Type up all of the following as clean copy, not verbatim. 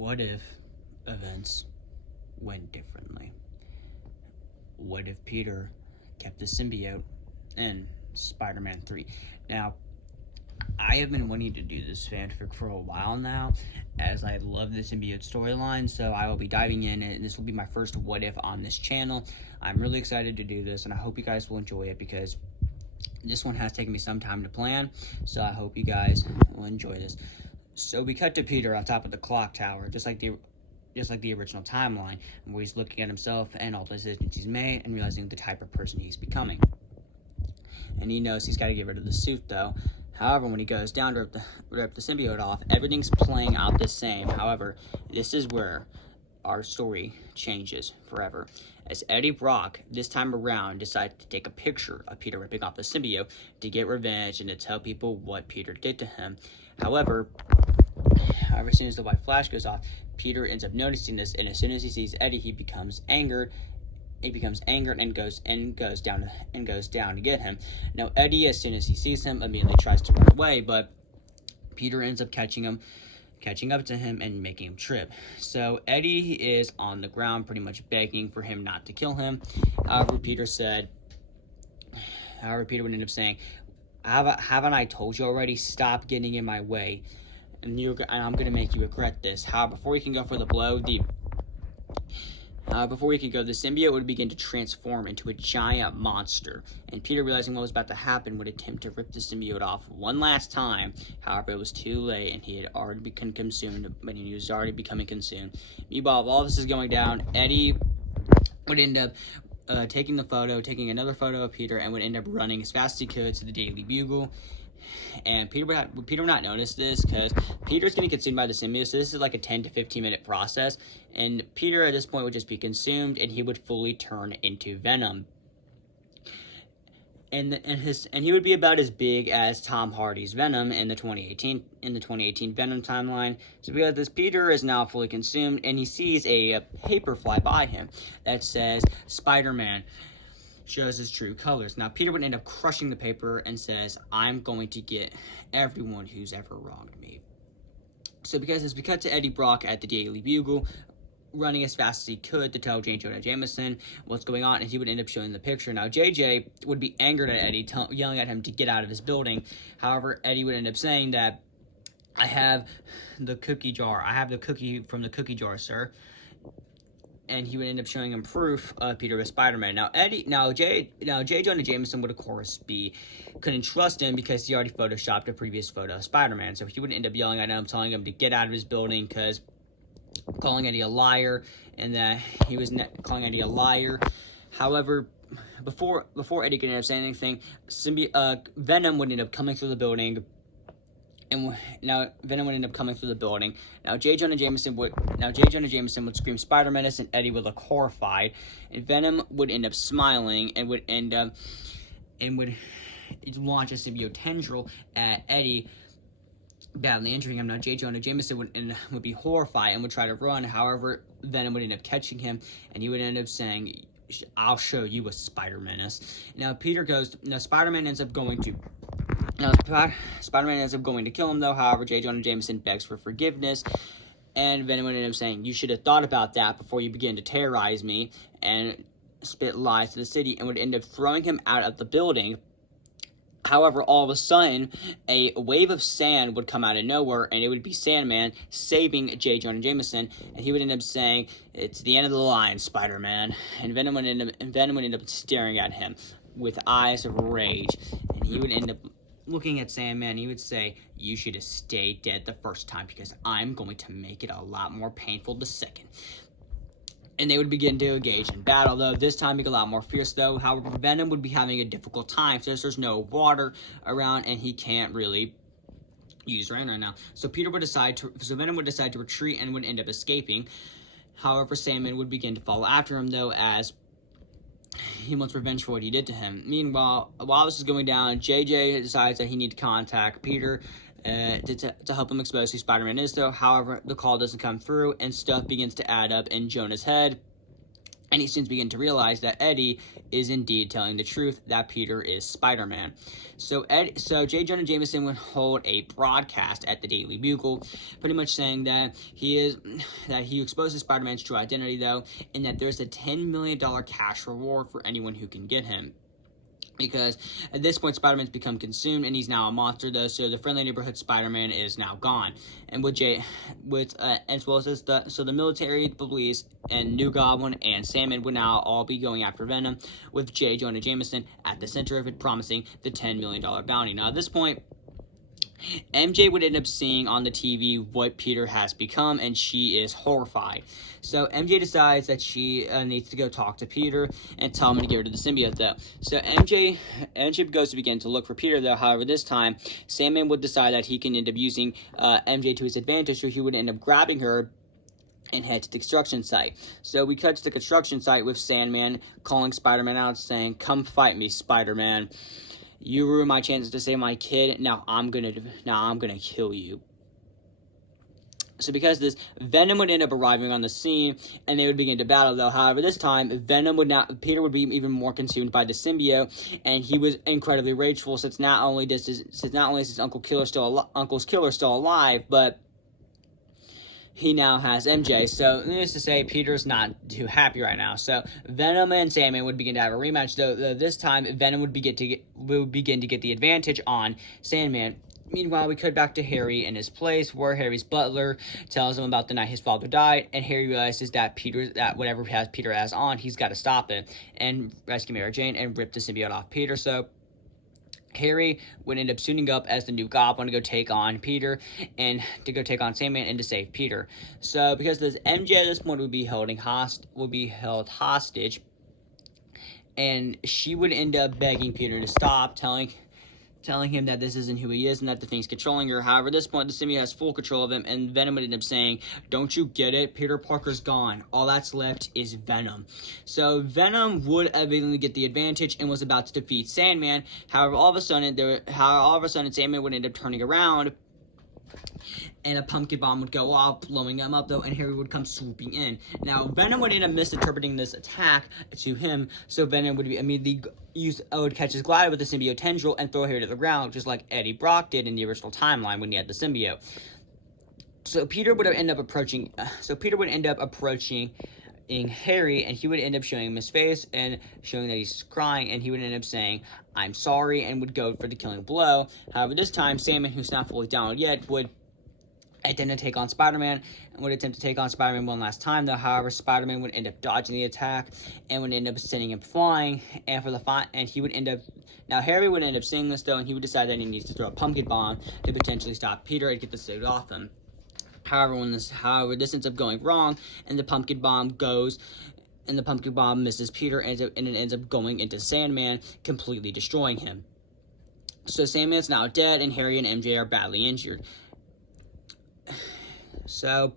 What if events went differently? What if Peter kept the symbiote in Spider-Man 3? Now, I have been wanting to do this fanfic for a while now, as I love the symbiote storyline, so I will be diving in, and this will be my first what if on this channel. I'm really excited to do this, and I hope you guys will enjoy it, because this one has taken me some time to plan, so I hope you guys will enjoy this. So we cut to Peter on top of the clock tower, just like the original timeline, where he's looking at himself and all the decisions he's made and realizing the type of person he's becoming. And he knows he's got to get rid of the suit, though. However, when he goes down to rip the symbiote off, everything's playing out the same. However, this is where our story changes forever, as Eddie Brock, this time around, decides to take a picture of Peter ripping off the symbiote to get revenge and to tell people what Peter did to him. However, as soon as the white flash goes off, Peter ends up noticing this, and as soon as he sees Eddie, he becomes angered. He becomes angered and goes down to get him. Now Eddie, as soon as he sees him, immediately tries to run away, but Peter ends up catching up to him and making him trip. So Eddie is on the ground, pretty much begging for him not to kill him. However, Peter would end up saying, "Haven't I told you already? Stop getting in my way, and I'm gonna make you regret this." However, before he can go for the blow, the symbiote would begin to transform into a giant monster, and Peter, realizing what was about to happen, would attempt to rip the symbiote off one last time. However, it was too late, and he had already become consumed, but he was already becoming consumed. Meanwhile, while all this is going down, Eddie would end up taking another photo of Peter, and would end up running as fast as he could to the Daily Bugle. And Peter would not notice this, because Peter's getting consumed by the symbiote, so this is like a 10 to 15 minute process, and Peter at this point would just be consumed, and he would fully turn into Venom. And he would be about as big as Tom Hardy's Venom in the 2018 Venom timeline. So because this, Peter is now fully consumed, and he sees a paper fly by him that says Spider-Man, shows his true colors. Now Peter would end up crushing the paper and says, "I'm going to get everyone who's ever wronged me." So because as we cut to Eddie Brock at the Daily Bugle, running as fast as he could to tell J. Jonah Jameson what's going on, and he would end up showing the picture. Now JJ would be angered at Eddie, yelling at him to get out of his building. However, Eddie would end up saying that, "I have the cookie jar. I have the cookie from the cookie jar, sir." And he would end up showing him proof of Peter was Spider-Man. Now J. Jonah Jameson would, of course, couldn't trust him, because he already photoshopped a previous photo of Spider-Man. So he would end up yelling at him, telling him to get out of his building, because calling Eddie a liar, and that he was calling Eddie a liar. However, before Eddie could end up saying anything, Venom would end up coming through the building. And now Venom would end up coming through the building. Now J. Jonah Jameson would scream Spider-Menace, and Eddie would look horrified. And Venom would end up smiling and would launch a symbiote tendril at Eddie, badly injuring him. Now J. Jonah Jameson would be horrified and would try to run. However, Venom would end up catching him, and he would end up saying, "I'll show you a Spider-Menace." Now Spider-Man ends up going to kill him, though. However, J. Jonah Jameson begs for forgiveness, and Venom would end up saying, "You should have thought about that before you begin to terrorize me," and spit lies to the city, and would end up throwing him out of the building. However, all of a sudden, a wave of sand would come out of nowhere, and it would be Sandman saving J. Jonah Jameson, and he would end up saying, "It's the end of the line, Spider-Man." And Venom would end up staring at him with eyes of rage, and he would end up looking at Sandman. He would say, "You should have stayed dead the first time, because I'm going to make it a lot more painful the second." And they would begin to engage in battle, though this time being a lot more fierce, though. However, Venom would be having a difficult time, since there's no water around, and he can't really use rain right now. So Venom would decide to retreat and would end up escaping. However, Sandman would begin to follow after him, though, as he wants revenge for what he did to him. Meanwhile, while this is going down, JJ decides that he needs to contact Peter to help him expose who Spider-Man is, though. However, the call doesn't come through, and stuff begins to add up in Jonah's head. And he soon begins to realize that Eddie is indeed telling the truth, that Peter is Spider-Man. So J. Jonah Jameson would hold a broadcast at the Daily Bugle, pretty much saying that he exposes Spider-Man's true identity, though, and that there's a $10 million cash reward for anyone who can get him. Because at this point, Spider-Man's become consumed, and he's now a monster, though. So the friendly neighborhood Spider-Man is now gone, and as well as the military, the police, and New Goblin and Sandman would now all be going after Venom, with J. Jonah Jameson at the center of it, promising the $10 million bounty. Now at this point, MJ would end up seeing on the TV what Peter has become, and she is horrified. So MJ decides that she needs to go talk to Peter and tell him to get rid of the symbiote, though. So MJ goes to begin to look for Peter, though. However, this time, Sandman would decide that he can end up using MJ to his advantage, so he would end up grabbing her and head to the construction site. So we cut to the construction site with Sandman calling Spider-Man out, saying, "Come fight me, Spider-Man. You ruined my chances to save my kid. Now I'm gonna kill you." So because of this, Venom would end up arriving on the scene, and they would begin to battle, though. However, this time, Peter would be even more consumed by the symbiote, and he was incredibly rageful, since not only is his uncle's killer still alive, but he now has MJ. So needless to say, Peter's not too happy right now. So Venom and Sandman would begin to have a rematch, though this time Venom would begin to get the advantage on Sandman. Meanwhile, we cut back to Harry in his place, where Harry's butler tells him about the night his father died, and Harry realizes that whatever Peter has on, he's got to stop it and rescue Mary Jane and rip the symbiote off Peter. So Harry would end up suiting up as the new Goblin to go take on Peter and to go take on Sandman and to save Peter. So because this MJ at this point would be held hostage, and she would end up begging Peter to stop, telling him that this isn't who he is and that the thing's controlling her. However, at this point, the symbiote has full control of him, and Venom would end up saying, "Don't you get it? Peter Parker's gone. All that's left is Venom." So Venom would eventually get the advantage and was about to defeat Sandman. However, all of a sudden, Sandman would end up turning around, and a pumpkin bomb would go off, blowing him up, though, and Harry would come swooping in. Now, Venom would end up misinterpreting this attack to him, so Venom would immediately would catch his glider with the symbiote tendril and throw Harry to the ground, just like Eddie Brock did in the original timeline when he had the symbiote. So Peter would end up approaching Harry, and he would end up showing him his face and showing that he's crying, and he would end up saying, "I'm sorry," and would go for the killing blow. However, this time, Sandman, who's not fully down yet, would attempt to take on Spider-Man one last time, though. However, Spider-Man would end up dodging the attack and would end up sending him flying, Harry would end up seeing this, though, and he would decide that he needs to throw a pumpkin bomb to potentially stop Peter and get the suit off him. However, this ends up going wrong, and the pumpkin bomb misses Peter, and it ends up going into Sandman, completely destroying him. So Sandman's now dead, and Harry and MJ are badly injured. So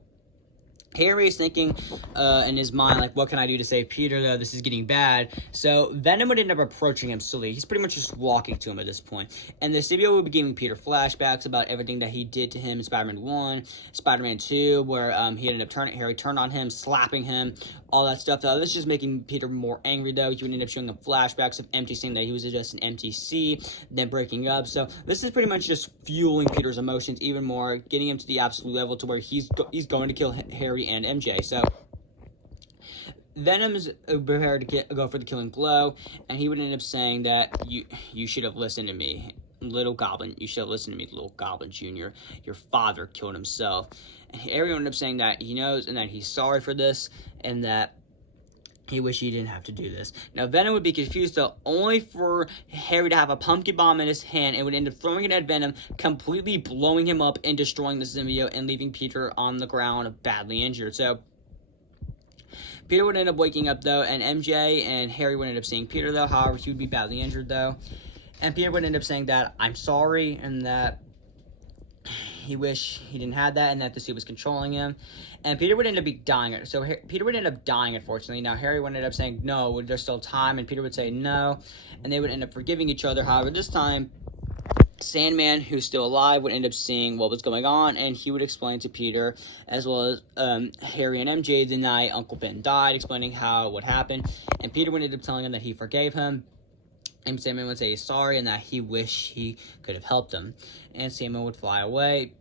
Harry is thinking in his mind, like, what can I do to save Peter, though? This is getting bad. So Venom would end up approaching him slowly. He's pretty much just walking to him at this point. And the symbiote would be giving Peter flashbacks about everything that he did to him in Spider-Man 1, Spider-Man 2, where Harry turned on him, slapping him, all that stuff. This is just making Peter more angry, though. He would end up showing him flashbacks of MJ saying that he was just an MTC, then breaking up. So this is pretty much just fueling Peter's emotions even more, getting him to the absolute level to where he's going to kill Harry and MJ. So Venom's prepared to go for the killing blow, and he would end up saying that you should have listened to me, little Goblin. You should have listened to me, little Goblin Jr. Your father killed himself. And Harry would end up saying that he knows and that he's sorry for this, and that he wished he didn't have to do this. Now, Venom would be confused, though, only for Harry to have a pumpkin bomb in his hand and would end up throwing it at Venom, completely blowing him up and destroying the symbiote and leaving Peter on the ground badly injured. So Peter would end up waking up, though, and MJ and Harry would end up seeing Peter, though. However, he would be badly injured, though. And Peter would end up saying that, "I'm sorry," and that he wished he didn't have that, and that the suit was controlling him. And Peter would end up dying. So Peter would end up dying, unfortunately. Now, Harry would end up saying, "No, there's still time," and Peter would say, "No," and they would end up forgiving each other. However, this time, Sandman, who's still alive, would end up seeing what was going on, and he would explain to Peter, as well as Harry and MJ, the night Uncle Ben died, explaining how what happened. And Peter would end up telling him that he forgave him. And Sandman would say he's sorry and that he wished he could have helped him. And Sandman would fly away.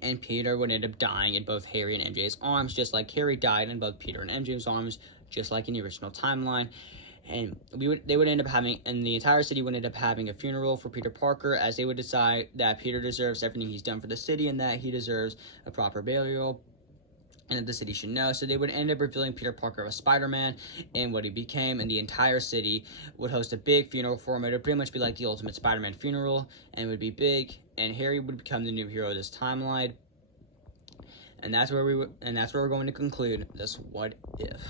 And Peter would end up dying in both Harry and MJ's arms, just like Harry died in both Peter and MJ's arms, just like in the original timeline. And they would end up having, and the entire city would end up having a funeral for Peter Parker, as they would decide that Peter deserves everything he's done for the city and that he deserves a proper burial, and that the city should know. So they would end up revealing Peter Parker as Spider-Man and what he became, and the entire city would host a big funeral for him. It would pretty much be like the ultimate Spider-Man funeral, and it would be big, and Harry would become the new hero of this timeline. And that's where we're going to conclude this What If.